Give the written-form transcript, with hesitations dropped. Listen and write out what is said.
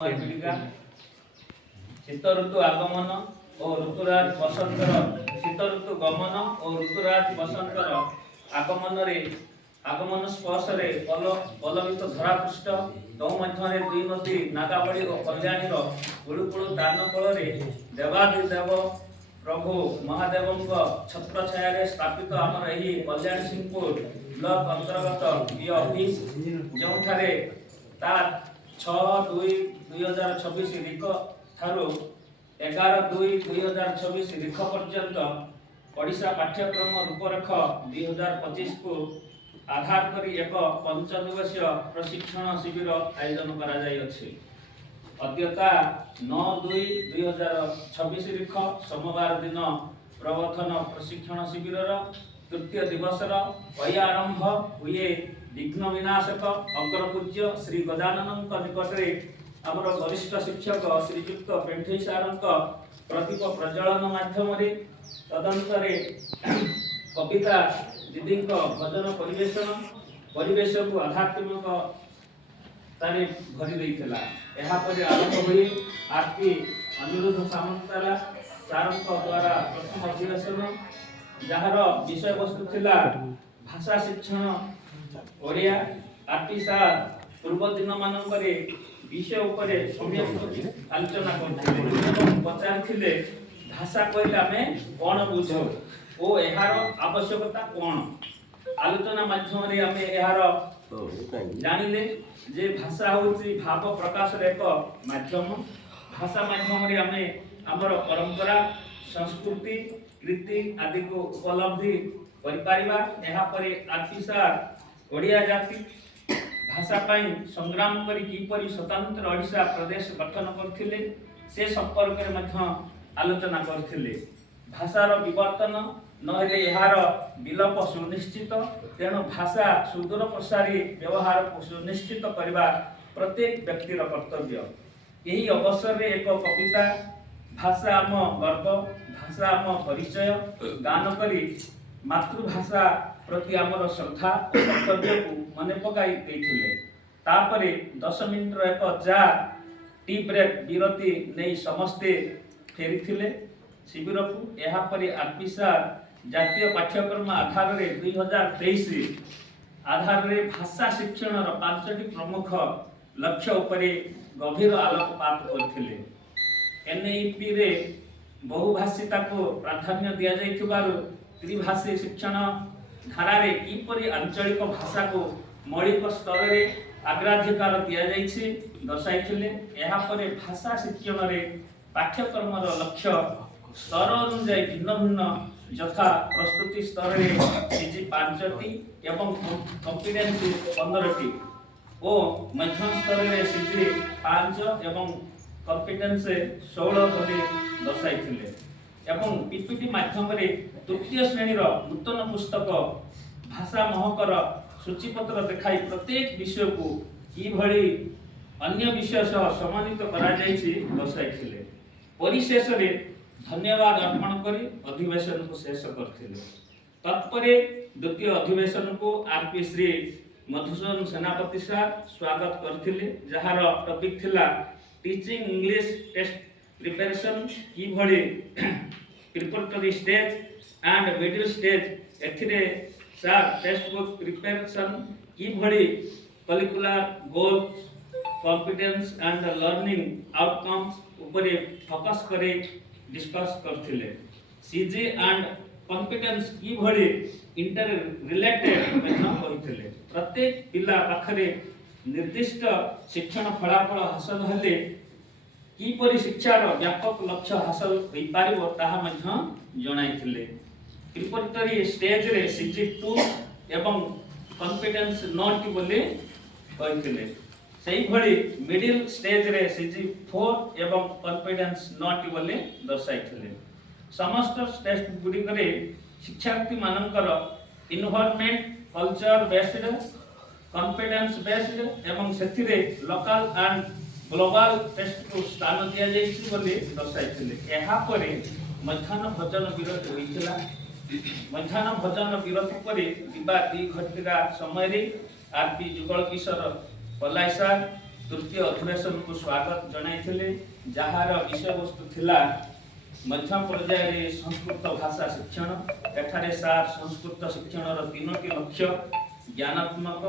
शीत ऋतु आगमन और ऋतुराज बसंतर शीत ऋतु गमन और ऋतुराज बसंतर आगमन स्पर्श रे पलवित धरापृष्ठ तौ मध्य दुई नदी नागावली और कल्याणीर कुलुकुलु दान फल देवादिदेव प्रभु महादेव छत्र छाया स्थापित आमर यही कल्याण सिंहपुर ब्लॉक अंतर्गत ये ऑफिस जो 6/2/2026 रिख ठारू 11/2/2026 रिख पर्यंत ओडिशा पाठ्यक्रम रूपरेख 2025 को आधार करी एक 5 दिवसीय प्रशिक्षण शिविर आयोजन करा जाय अछि। अद्यता 9/2/2026 रिख सोमवार दिन प्रवर्तन प्रशिक्षण शिविर तृतीय दिवसर आरंभ हुए विघ्न विनाशक अग्रपूज्य श्री गजानन निकटरे आमर वरिष्ठ शिक्षक श्रीयुक्त पेंठई सार प्रदीप प्रज्वलन माध्यम तदंतरे कविता दीदी भजन परिवेश को आध्यात्मिक तारे भरी देइथिला। एहा परे आरंभ होई आरती अनिरुद्ध सामंतरा सारंक द्वारा प्रथम अधिवेशन जहार विषय वस्तु थिला भाषा शिक्षण ओडिया। आरती सार पूर्व दिन मानकरे विषय उपरे सम्यक आलोचना करथिले पचारथिले भाषा कहले आमे कोन बुझो ओ एहार आवश्यकता कोन। आलोचना माध्यम रे आमे एहार जानिले जे भाषा होची भाव प्रकाश रे एक माध्यम। भाषा माध्यम रे आमे हमर परंपरा संस्कृति रीति आदि को उपलब्धि करि परिबा। एहा परे आरती सार ओडिया जाति भाषा पाई संग्राम करी किपरि स्वतंत्र ओडिशा प्रदेश गठन करथिले से संपर्क रे मध्य आलोचना करथिले। भाषार विवर्तन नहेले एहार विलोप सुनिश्चित तेणु भाषा सुदूर प्रसारी व्यवहार को सुनिश्चित करबा प्रत्येक व्यक्तिर कर्तव्य। यही अवसर रे एक कविता भाषा आम गर्व भाषा आम परिचय गान करी मातृभाषा प्रति आमर श्रद्धा और कर्तव्य को मने पकाई देथिले। तापरे 10 मिनिट रो एक जा टी ब्रेक विरति नै समस्ते फेरिथिले शिविर को। एहा परे आरपी सार जातीय पाठ्यक्रम आधार रे 2023 आधार रे भाषा शिक्षण रो 5टी प्रमुख लक्ष्य उपरे गभीर आलोकपात करथिले। एनईपी रे बहुभाषिता को प्राधान्य दिया जाइथिबारु त्रिभाषी शिक्षण धारा रे किपरि आंचलिक भाषा को मौलिक स्तर रे अग्राधिकार दिया जाइछि दर्शाइथिले। एहा परे भाषा शिक्षण रे पाठ्यक्रम रो लक्ष्य स्तर अनुसार भिन्न भिन्न यथा प्रस्तुति स्तर रे सीजी 5टी एवं कॉम्पिटेंसी 15टी ओ मध्यम स्तर रे सीजी 5 एवं कॉम्पिटेंस 16 भली दर्शाइथिले। एवं पीपीटी माध्यम रे तृतीय श्रेणी रो नूतन पुस्तक भाषा महकर सूचीपत्र देखाई प्रत्येक विषय को की भली अन्य विषय सह सम्मानित करा जायछि दर्शाइथिले। परिशेष रे धन्यवाद अर्पण करी अधिवेशन को शेष करथिले। तत्परे द्वितीय अधिवेशन को आरपी श्री मधुसूदन सेनापति सार स्वागत करथिले जहार टॉपिक थिला टीचिंग इंग्लिश टेस्ट प्रिपरेशन की भली preparatory stage and middle stage एथिरे सार टेक्स्ट बुक प्रिपरेशन की भली curricular goals competence and learning outcomes उपरे फोकस करे डिस्कस करथिले। सीजी एंड कॉम्पिटेंस की भली इंटर रिलेटेड मेथड कहिथिले। प्रत्येक पिला पाखरे निर्दिष्ट शिक्षण फलाफल हासिल हेले किपरि शिक्षार व्यापक लक्ष्य हासिल होई पारिबो ताहा मध्य जणाइथिले। प्रिपरेटरी स्टेज रे सीजी 2 एवं कॉन्फिडेंस नोट बोले कहिथिले। सेही भली मिडिल स्टेज रे सीजी 4 एवं कॉन्फिडेंस नोट बोले दर्शाइथिले। समस्त टेस्ट गुडी करे शिक्षार्थी मानकर environment culture based confidence based एवं सेथिरे लोकल एंड ग्लोबल टेस्ट को स्थान दिया जाइछि बोली दर्शाइथिले। एहा परे मध्याह्न भोजन विरति होइथिला। मध्याह्न भोजन विरति परे दिबा 2 घंटा समय रे आरपी जुगल किशोर पलाई सार तृतीय अधिवेशन को स्वागत जनाइथिले जहार विषय वस्तु थिला मध्यम पर्याय संस्कृत भाषा शिक्षण। एठारे सार संस्कृत शिक्षण 3टी लक्ष्य ज्ञानात्मक